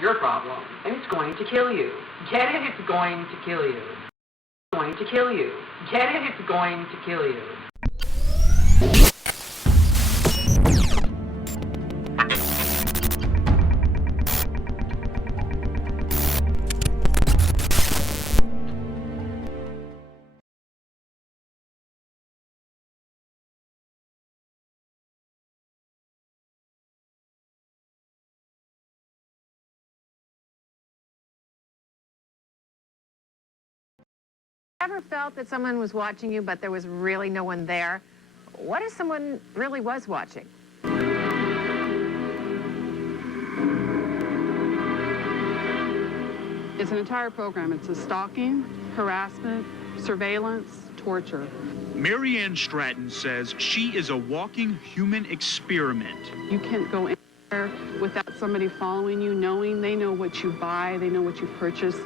your problem, and it's going to kill you. Get it? It's going to kill you. It's going to kill you. Get it? It's going to kill you. Ever felt that someone was watching you, but there was really no one there? What if someone really was watching? It's an entire program. It's a stalking, harassment, surveillance, torture. Marianne Stratton says she is a walking human experiment. You can't go anywhere without somebody following you, knowing they know what you buy, they know what you purchase.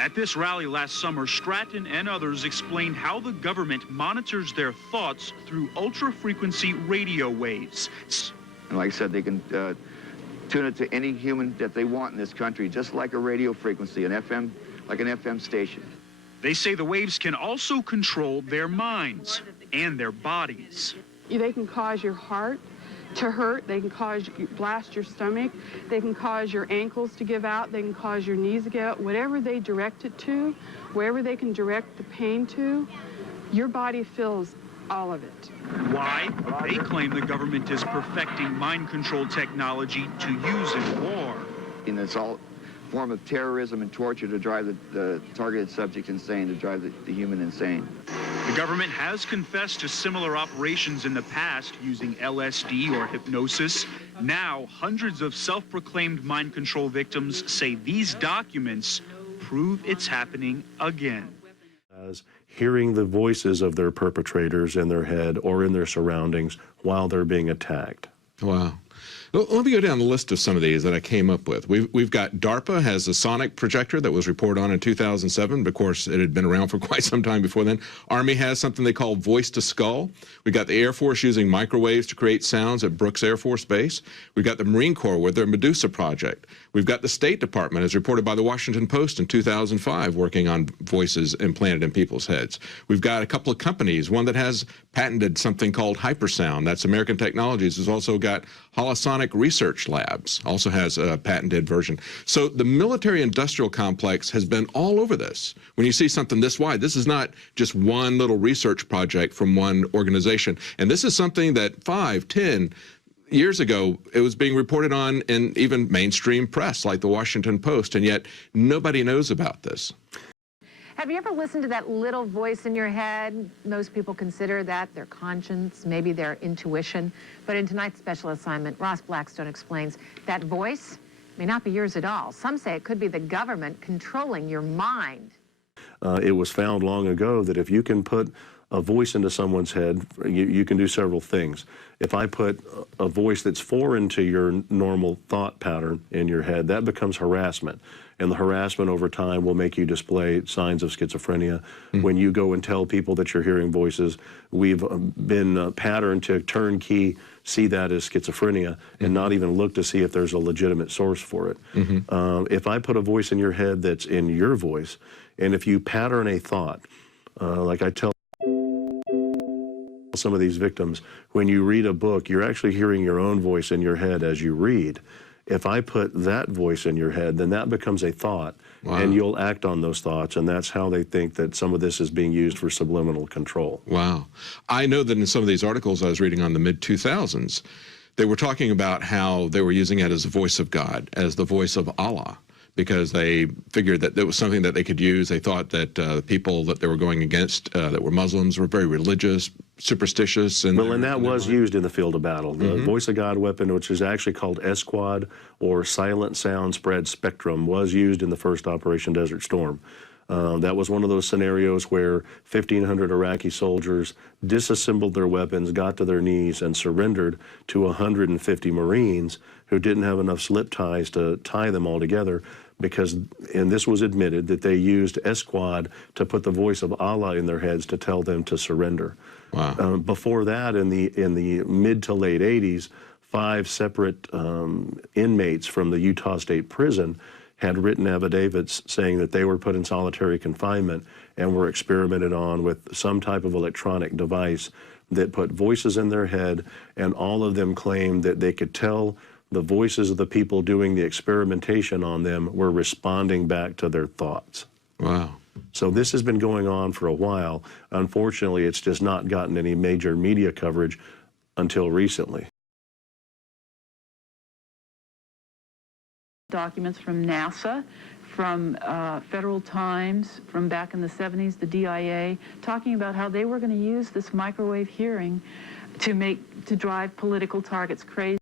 At this rally last summer, Stratton and others explained how the government monitors their thoughts through ultra-frequency radio waves. And like I said, they can tune it to any human that they want in this country, just like a radio frequency, an FM, like an FM station. They say the waves can also control their minds and their bodies. They can cause your heart to hurt, they can cause you blast your stomach, they can cause your ankles to give out, they can cause your knees to give out. Whatever they direct it to, wherever they can direct the pain to, your body feels all of it. Why? They claim the government is perfecting mind control technology to use in war. And it's all form of terrorism and torture to drive the targeted subject insane, to drive the human insane. The government has confessed to similar operations in the past using LSD or hypnosis. Now, hundreds of self-proclaimed mind control victims say these documents prove it's happening again. As hearing the voices of their perpetrators in their head or in their surroundings while they're being attacked. Wow. Well, let me go down the list of some of these that I came up with. We've got DARPA has a sonic projector that was reported on in 2007. Of course, it had been around for quite some time before then. Army has something they call voice to skull. We got the Air Force using microwaves to create sounds at Brooks Air Force Base. We've got the Marine Corps with their Medusa project. We've got the State Department, as reported by the Washington Post in 2005, working on voices implanted in people's heads. We've got a couple of companies, one that has patented something called hypersound. That's American Technologies. Has also got Holosonic Research Labs, also has a patented version. So the military-industrial complex has been all over this. When you see something this wide, this is not just one little research project from one organization. And this is something that 5, 10 years ago, it was being reported on in even mainstream press like the Washington Post, and yet nobody knows about this. Have you ever listened to that little voice in your head? Most people consider that their conscience, maybe their intuition. But in tonight's special assignment, Ross Blackstone explains that voice may not be yours at all. Some say it could be the government controlling your mind. It was found long ago that if you can put a voice into someone's head, you can do several things. If I put a voice that's foreign to your normal thought pattern in your head, that becomes harassment. And the harassment over time will make you display signs of schizophrenia. When you go and tell people that you're hearing voices, we've been patterned to turnkey see that as schizophrenia and not even look to see if there's a legitimate source for it. If I put a voice in your head that's in your voice, and if you pattern a thought, like I tell some of these victims, when you read a book, you're actually hearing your own voice in your head as you read. If I put that voice in your head, then that becomes a thought, and you'll act on those thoughts, and that's how they think that some of this is being used for subliminal control. Wow. I know that in some of these articles I was reading on the mid-2000s, they were talking about how they were using it as the voice of God, as the voice of Allah, because they figured that it was something that they could use. They thought that the people that they were going against that were Muslims were very religious, superstitious. And that was used in the field of battle. The voice of God weapon, which is actually called S-Quad or Silent Sound Spread Spectrum, was used in the first Operation Desert Storm. That was one of those scenarios where 1,500 Iraqi soldiers disassembled their weapons, got to their knees, and surrendered to 150 Marines who didn't have enough slip ties to tie them all together, because, and this was admitted, that they used S-Quad to put the voice of Allah in their heads to tell them to surrender. Wow. Before that, in the mid to late 80s, 5 separate inmates from the Utah State Prison had written affidavits saying that they were put in solitary confinement and were experimented on with some type of electronic device that put voices in their head, and all of them claimed that they could tell the voices of the people doing the experimentation on them were responding back to their thoughts. Wow. So this has been going on for a while. Unfortunately, it's just not gotten any major media coverage until recently. Documents from NASA, from Federal Times, from back in the 70s, the DIA, talking about how they were going to use this microwave hearing to drive political targets crazy.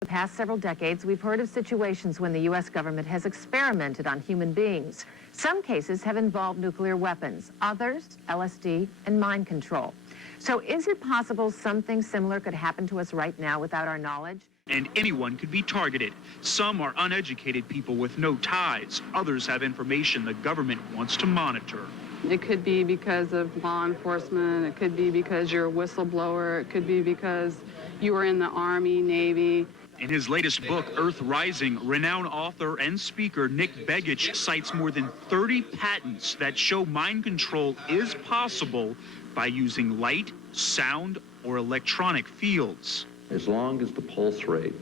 The past several decades, we've heard of situations when the U.S. government has experimented on human beings. Some cases have involved nuclear weapons, others, LSD and mind control. So is it possible something similar could happen to us right now without our knowledge? And anyone could be targeted. Some are uneducated people with no ties. Others have information the government wants to monitor. It could be because of law enforcement. It could be because you're a whistleblower. It could be because you were in the Army, Navy. In his latest book, Earth Rising, renowned author and speaker Nick Begich cites more than 30 patents that show mind control is possible by using light, sound, or electronic fields. As long as the pulse rate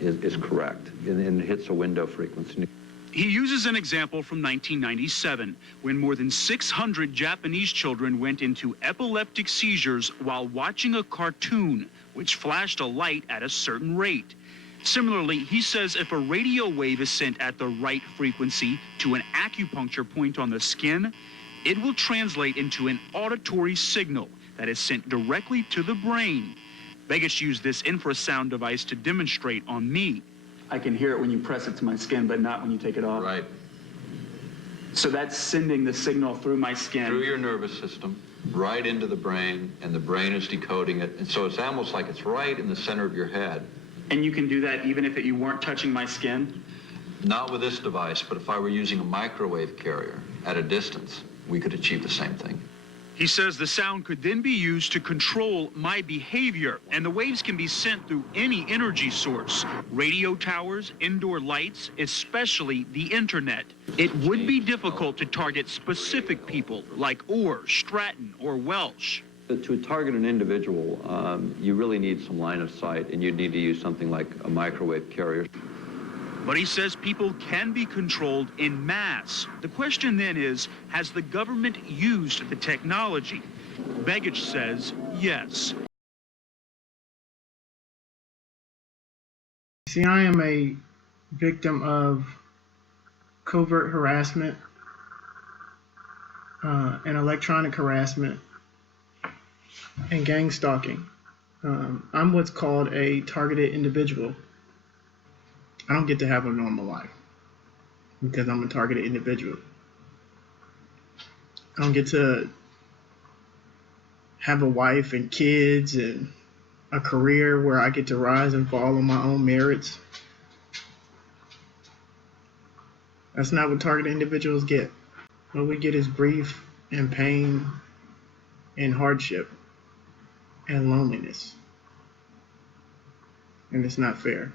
is correct and hits a window frequency. He uses an example from 1997, when more than 600 Japanese children went into epileptic seizures while watching a cartoon, which flashed a light at a certain rate. Similarly, he says if a radio wave is sent at the right frequency to an acupuncture point on the skin, it will translate into an auditory signal that is sent directly to the brain. Begich used this infrasound device to demonstrate on me. I can hear it when you press it to my skin, but not when you take it off. Right. So that's sending the signal through my skin. Through your nervous system, right into the brain, and the brain is decoding it. And so it's almost like it's right in the center of your head. And you can do that even if you weren't touching my skin? Not with this device, but if I were using a microwave carrier at a distance, we could achieve the same thing. He says the sound could then be used to control my behavior, and the waves can be sent through any energy source, radio towers, indoor lights, especially the internet. It would be difficult to target specific people like Orr, Stratton, or Welsh. To target an individual, you really need some line of sight, and you'd need to use something like a microwave carrier. But he says people can be controlled en masse. The question then is, has the government used the technology? Begich says yes. See, I am a victim of covert harassment and electronic harassment and gang stalking. I'm what's called a targeted individual. I don't get to have a normal life because I'm a targeted individual. I don't get to have a wife and kids and a career where I get to rise and fall on my own merits. That's not what targeted individuals get. What we get is grief and pain and hardship and loneliness. And it's not fair.